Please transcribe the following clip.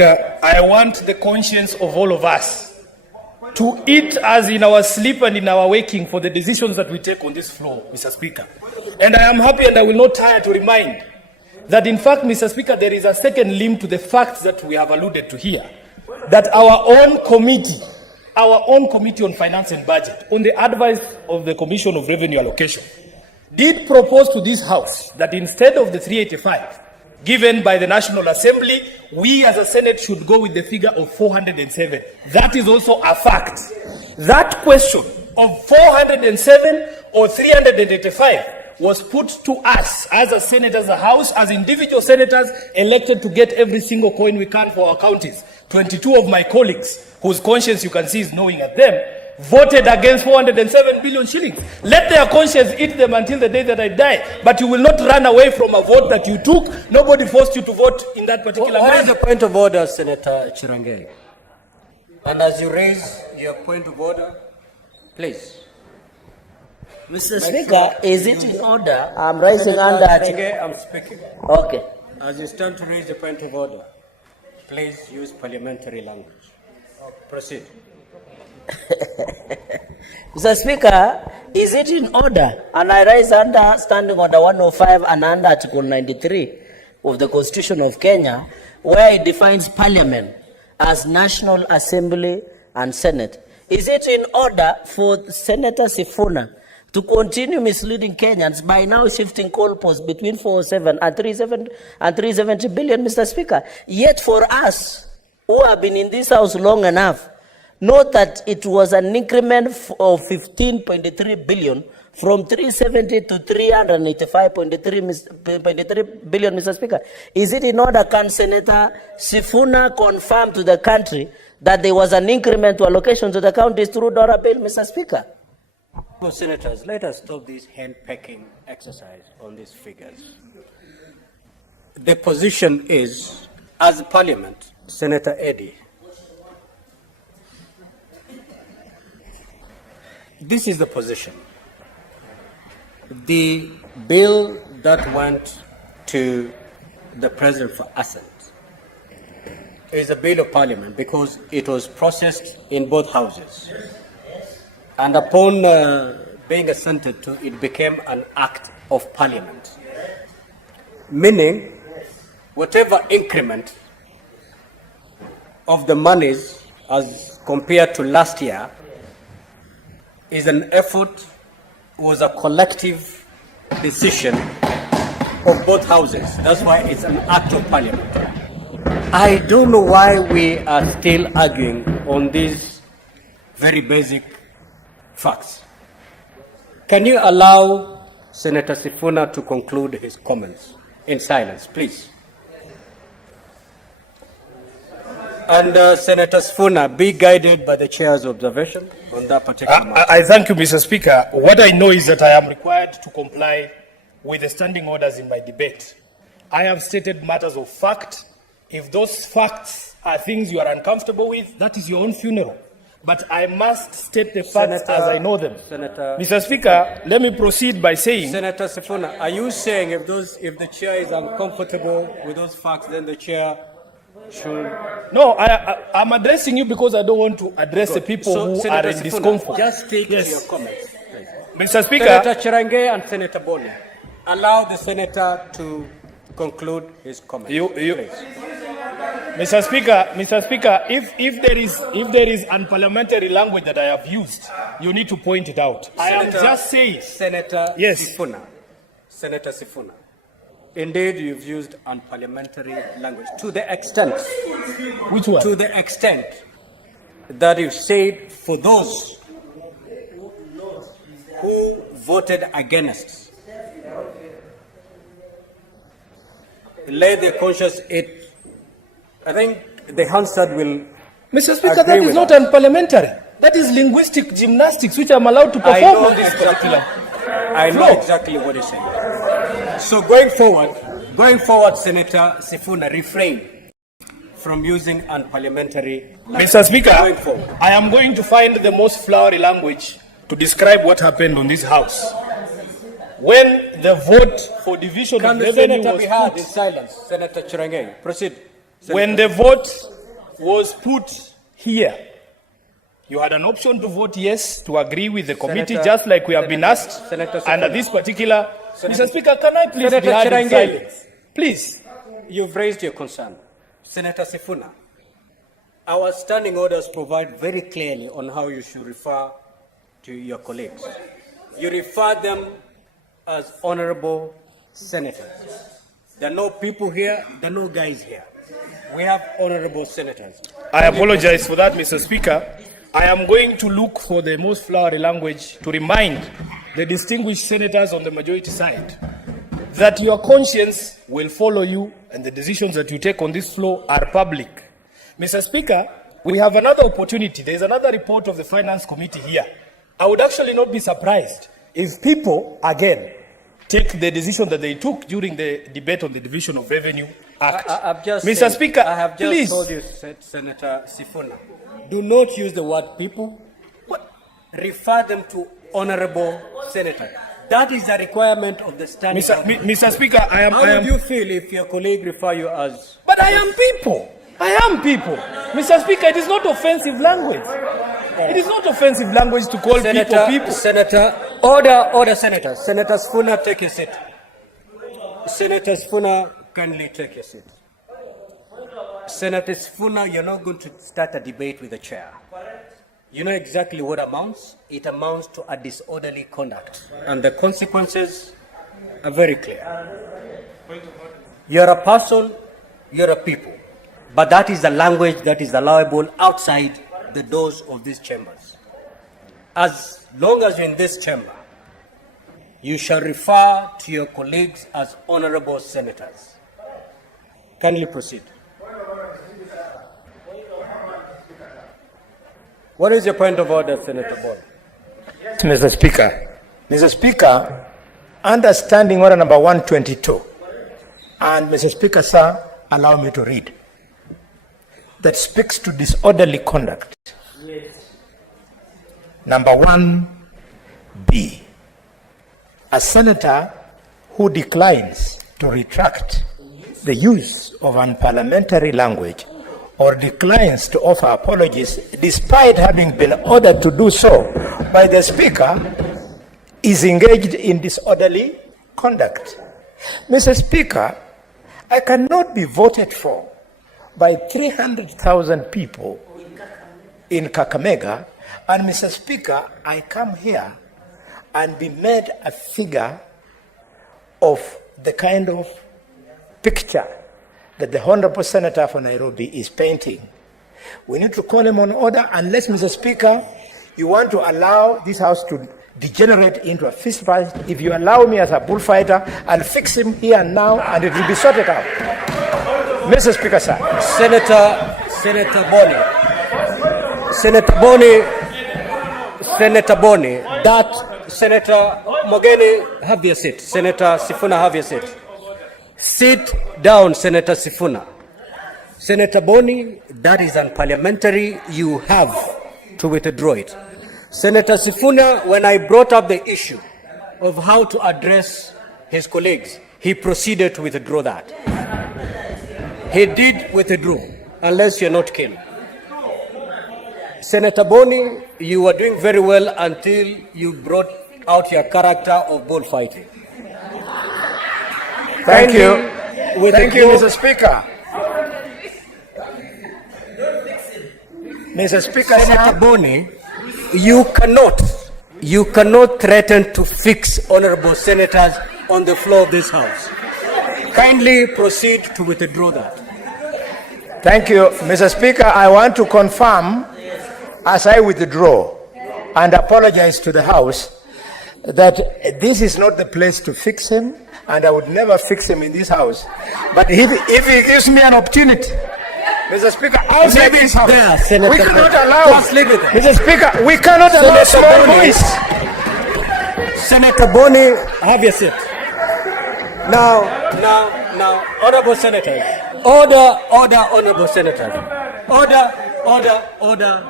I want the conscience of all of us to eat us in our sleep and in our waking for the decisions that we take on this floor, Mr. Speaker. And I am happy and I will not tire to remind that in fact, Mr. Speaker, there is a second limb to the facts that we have alluded to here, that our own committee on finance and budget, on the advice of the Commission of Revenue Allocation, did propose to this House that instead of the 385 given by the National Assembly, we as a Senate should go with the figure of 407. That is also a fact. That question of 407 or 385 was put to us as a Senate, as a House, as individual senators elected to get every single coin we can for our counties. 22 of my colleagues, whose conscience you can see is knowing at them, voted against 407 billion shillings. Let their conscience eat them until the day that I die. But you will not run away from a vote that you took. Nobody forced you to vote in that particular What is the point of order, Senator Chirangeri? And as you raise your point of order, please. Mr. Speaker, is it in order? I'm raising under. I'm speaking. Okay. As you stand to raise the point of order, please use parliamentary language. Proceed. Mr. Speaker, is it in order? And I rise under Standing Order 105 and under Article 93 of the Constitution of Kenya, where it defines Parliament as National Assembly and Senate. Is it in order for Senator Sifuna to continue misleading Kenyans by now shifting goalposts between 407 and 370 billion, Mr. Speaker? Yet for us, who have been in this House long enough, note that it was an increment of 15.3 billion from 370 to 385.3 billion, Mr. Speaker. Is it in order, can Senator Sifuna confirm to the country that there was an increment to allocation to the counties through Dora Bill, Mr. Speaker? Well, Senators, let us stop this hand-pecking exercise on these figures. The position is, as Parliament, Senator Eddy, this is the position. The bill that went to the President for assent is a bill of Parliament because it was processed in both houses. And upon being assented to, it became an act of Parliament. Meaning, whatever increment of the monies as compared to last year is an effort, was a collective decision of both houses. That's why it's an act of Parliament. I don't know why we are still arguing on these very basic facts. Can you allow Senator Sifuna to conclude his comments in silence, please? And Senator Sifuna, be guided by the chair's observation on that particular matter. I thank you, Mr. Speaker. What I know is that I am required to comply with the standing orders in my debate. I have stated matters of fact. If those facts are things you are uncomfortable with, that is your own funeral. But I must state the facts as I know them. Mr. Speaker, let me proceed by saying... Senator Sifuna, are you saying if the chair is uncomfortable with those facts, then the chair should... No, I'm addressing you because I don't want to address the people who Senator are in Sifuna, discomfort. Just take your comments. Mr. Speaker... Senator Chirangeri and Senator Boni, allow the senator to conclude his comments. Mr. Speaker, if there is unparliamentary language that I have used, you need to point it out. I am just saying, Senator Sifuna. Senator Sifuna. Indeed, you've used unparliamentary language to the extent. Which one? To the extent that you said for those who voted against, let their conscience eat. I think the Hansard will. Mr. Speaker, that is not unparliamentary. That is linguistic gymnastics, which I'm allowed to perform on this particular. I know exactly what you're saying. So going forward, Senator Sifuna, refrain from using unparliamentary language. Mr. Speaker, I am going to find the most flowery language to describe what happened on this House. When the vote for division of revenue was put in silence, Senator Chirangeri, proceed. when the vote was put here, you had an option to vote yes, to agree with the committee, just like we have been asked under this particular. Mr. Speaker, can I please be heard in silence? Please. You've raised your concern. Senator Sifuna, our standing orders provide very clearly on how you should refer to your colleagues. You refer them as honorable senators. There are no people here, there are no guys here. We have honorable senators. I apologize for that, Mr. Speaker. I am going to look for the most flowery language to remind the distinguished senators on the majority side that your conscience will follow you and the decisions that you take on this floor are public. Mr. Speaker, we have another opportunity. There is another report of the Finance Committee here. I would actually not be surprised if people, again, take the decision that they took during the debate on the Division of Revenue Act. Mr. Speaker, I have just please. told you, Senator Sifuna, do not use the word people. Refer them to honorable senator. That is a requirement of the standing. Mr. Speaker, How would you feel if your colleague refer you as? But I am people. I am people. Mr. Speaker, it is not offensive language. It is not offensive language to call people. Senator, order, Senator. Senator Sifuna, take your seat. Senator Sifuna, kindly take your seat. Senator Sifuna, you're not going to start a debate with the chair. You know exactly what amounts? It amounts to a disorderly conduct. And the consequences are very clear. You're a person, you're a people. But that is the language that is allowable outside the doors of these chambers. As long as you're in this chamber, you shall refer to your colleagues as honorable senators. Kindly proceed. What is your point of order, Senator Bond? Mr. Speaker. Mr. Speaker, understanding order number 122. And Mr. Speaker, sir, allow me to read. That speaks to disorderly conduct. Yes. Number 1B. A senator who declines to retract the use of unparliamentary language or declines to offer apologies despite having been ordered to do so by the Speaker is engaged in disorderly conduct. Mr. Speaker, I cannot be voted for by 300,000 people in Kakamega, and Mr. Speaker, I come here and be made a figure of the kind of picture that the Honorable Senator for Nairobi is painting. We need to call him on order unless, Mr. Speaker, you want to allow this House to degenerate into a fist fight. If you allow me as a bullfighter, I'll fix him here and now and it will be sorted out. Mr. Speaker, sir. Senator Boni, that Senator Mogeni, have your seat. Senator Sifuna, have your seat. Sit down, Senator Sifuna. Senator Boni, that is unparliamentary. You have to withdraw it. Senator Sifuna, when I brought up the issue of how to address his colleagues, he proceeded to withdraw that. He did withdraw, unless you're not keen. Senator Boni, you were doing very well until you brought out your character of bullfighting. Thank you. Thank you, Mr. Speaker. Mr. Speaker, Senator Boni, you cannot threaten to fix honorable senators on the floor of this House. Kindly proceed to withdraw that. Thank you, Mr. Speaker. I want to confirm, as I withdraw and apologize to the House, that this is not the place to fix him, and I would never fix him in this House. But if he gives me an opportunity, Mr. Speaker, I'll leave this House. We cannot allow, Mr. Speaker, we cannot allow small voice. Senator Boni, have your seat. Now, honorable senators. Order, honorable senators. Order, honorable senators.